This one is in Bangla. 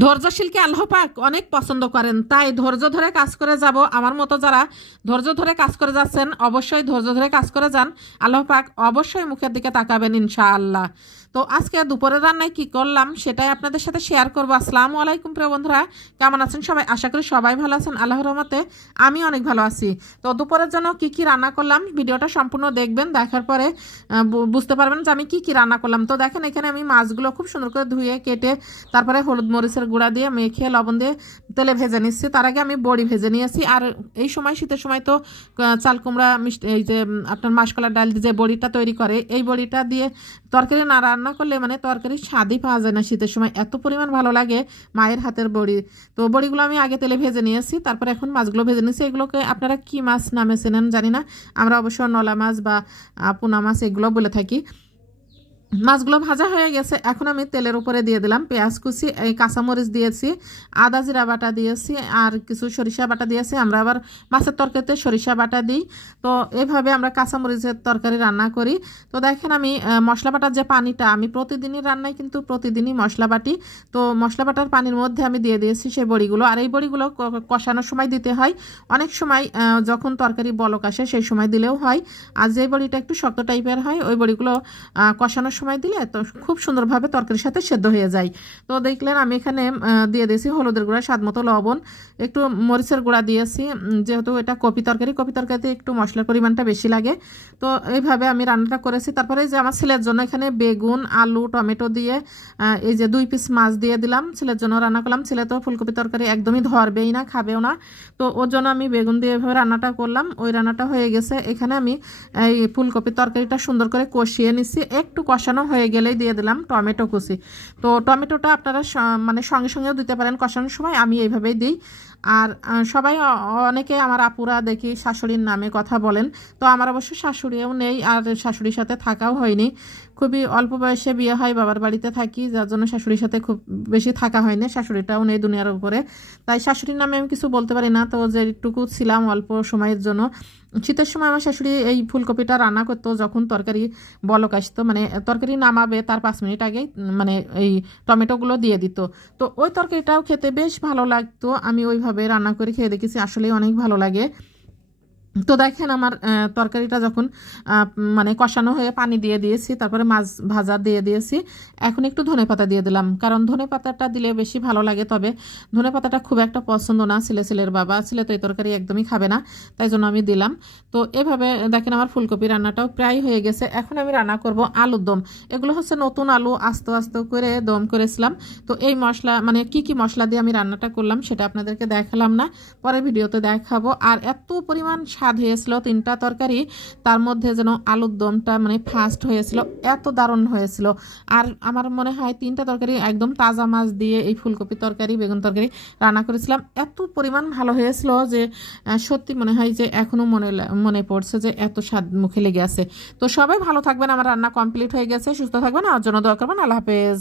ধৈর্যশীলকে আল্লাহ পাক অনেক পছন্দ করেন। তাই ধৈর্য ধরে কাজ করে যাব। আমার মতো যারা ধৈর্য ধরে কাজ করে যাচ্ছেন, অবশ্যই ধৈর্য ধরে কাজ করে যান। আল্লাহ পাক অবশ্যই মুখের দিকে তাকাবেন ইনশাআল্লাহ। তো আজকে দুপুরের রান্নায় কি করলাম সেটাই আপনাদের সাথে শেয়ার করব। আসসালামু আলাইকুম প্রিয় বন্ধুরা, কেমন আছেন সবাই? আশা করি সবাই ভালো আছেন। আল্লাহর রহমতে আমি অনেক ভালো আছি। তো দুপুরের জন্য কি কি রান্না করলাম ভিডিওটা সম্পূর্ণ দেখবেন, দেখার পরে বুঝতে পারবেন যে আমি কি কি রান্না করলাম। তো দেখেন এখানে আমি মাছগুলো খুব সুন্দর করে ধুয়ে, কেটে, তারপরে হলুদ মরিচের গুঁড়া দিয়ে মেখে লবণ দিয়ে তেলে ভেজে নিচ্ছি। তার আগে আমি বড়ি ভেজে নিয়েছি। আর এই সময় শীতের সময় তো চাল কুমড়া মিষ্টি, এই যে আপনার মাসকলার ডাল দিয়ে যে বড়িটা তৈরি করে, এই বড়িটা দিয়ে তরকারি না রান্না করলে মানে তরকারি স্বাদই পাওয়া যায় না শীতের সময়। এত পরিমাণ ভালো লাগে মায়ের হাতের বড়ি। তো বড়িগুলো আমি আগে তেলে ভেজে নিয়েছি, তারপরে এখন মাছগুলো ভেজে নিয়েছি। এগুলোকে আপনারা কি মাছ নামে চেনেন জানি না। আমরা অবশ্য নলা মাছ বা পোনা মাছ এগুলো বলে থাকি। মাছগুলো ভাজা হয়ে গেছে। এখন আমি তেলের উপরে দিয়ে দিলাম পেঁয়াজ কুচি, এই কাঁচামরিচ দিয়েছি, আদা জিরা বাটা দিয়েছি, আর কিছু সরিষা বাটা দিয়েছি। আমরা আবার মাছের তরকারিতে সরিষা বাটা দিই। তো এভাবে আমরা কাঁচামরিচের তরকারি রান্না করি। তো দেখেন আমি মশলা বাটার যে পানিটা, আমি প্রতিদিনই রান্নায় কিন্তু প্রতিদিনই মশলা বাটি। তো মশলা বাটার পানির মধ্যে আমি দিয়ে দিয়েছি সেই বড়িগুলো। আর এই বড়িগুলো কষানোর সময় দিতে হয়। অনেক সময় যখন তরকারি বলক আসে, সেই সময় দিলেও হয়। আর যে বড়িটা একটু শক্ত টাইপের হয়, ওই বড়িগুলো কষানোর সময় দিলে তো খুব সুন্দরভাবে তরকারির সাথে সেদ্ধ হয়ে যায়। তো দেখলেন আমি এখানে দিয়ে দিয়েছি হলুদের গুঁড়া, স্বাদ মতো লবণ, একটু মরিচের গুঁড়া দিয়েছি। যেহেতু এটা কপি তরকারি, কপি তরকারিতে একটু মশলার পরিমাণটা বেশি লাগে। তো এইভাবে আমি রান্নাটা করেছি। তারপরে যে আমার ছেলের জন্য এখানে বেগুন, আলু, টমেটো দিয়ে এই যে দুই পিস মাছ দিয়ে দিলাম। ছেলের জন্য রান্না করলাম। ছেলে তো ফুলকপি তরকারি একদমই ধরবেই না, খাবেও না। তো ওর জন্য আমি বেগুন দিয়ে এভাবে রান্নাটা করলাম। ওই রান্নাটা হয়ে গেছে। এখানে আমি এই ফুলকপির তরকারিটা সুন্দর করে কষিয়ে নিচ্ছি একটু কষানো হয়ে গেলেই দিয়ে দিলাম টমেটো কুচি। তো টমেটোটা আপনারা মানে সঙ্গে সঙ্গেও দিতে পারেন কষানোর সময়, আমি এইভাবেই দিই। আর সবাই অনেকে আমার আপুরা দেখি শাশুড়ির নামে কথা বলেন, তো আমার অবশ্য শাশুড়িও নেই আর শাশুড়ির সাথে থাকাও হয়নি। খুবই অল্প বয়সে বিয়ে হয়, বাবার বাড়িতে থাকি, যার জন্য শাশুড়ির সাথে খুব বেশি থাকা হয়নি, শাশুড়িটাও নেই দুনিয়ার উপরে। তাই শাশুড়ির নামে আমি কিছু বলতে পারি না, তো যেটুকু ছিলাম অল্প সময়ের জন্য। শীতের সময় আমার শাশুড়ি এই ফুলকপিটা রান্না করতো, যখন তরকারি বলক আসতো মানে তরকারি নামাবে তার পাঁচ মিনিট আগে মানে এই টমেটোগুলো দিয়ে দিত। তো ওই তরকারিটাও খেতে বেশ ভালো লাগতো, আমি ওইভাবে রান্না করে খেয়ে দেখেছি, আসলেই অনেক ভালো লাগে। তো দেখেন আমার তরকারিটা যখন মানে কষানো হয়ে পানি দিয়ে দিয়েছি, তারপরে মাছ ভাজা দিয়ে দিয়েছি, এখন একটু ধনে পাতা দিয়ে দিলাম। কারণ ধনে পাতাটা দিলে বেশি ভালো লাগে, তবে ধনে পাতাটা খুব একটা পছন্দ না ছেলে ছেলের বাবা। ছেলে তো এই তরকারি একদমই খাবে না, তাই জন্য আমি দিলাম। তো এভাবে দেখেন আমার ফুলকপি রান্নাটাও প্রায় হয়ে গেছে। এখন আমি রান্না করব আলুর দম। এগুলো হচ্ছে নতুন আলু, আস্তে আস্তে করে দম করেছিলাম। তো এই মশলা মানে কি কি মশলা দিয়ে আমি রান্নাটা করলাম সেটা আপনাদেরকে দেখালাম না পরে ভিডিওতে দেখাবো। আর এত পরিমাণ স্বাদ হয়েছিল, তিনটা তরকারি, তার মধ্যে যেন আলুর দমটা মানে ফার্স্ট হয়েছিল, এত দারুণ হয়েছিল। আর আমার মনে হয় তিনটা তরকারি একদম তাজা মাছ দিয়ে এই ফুলকপি তরকারি, বেগুন তরকারি রান্না করেছিলাম। এত পরিমাণ ভালো হয়েছিল যে সত্যি মনে হয় যে এখনও মনে মনে পড়ছে যে এত স্বাদ মুখে লেগে আছে। তো সবাই ভালো থাকবেন, আমার রান্না কমপ্লিট হয়ে গেছে। সুস্থ থাকবেন, আমার জন্য দোয়া করবেন। আল্লাহ হাফেজ।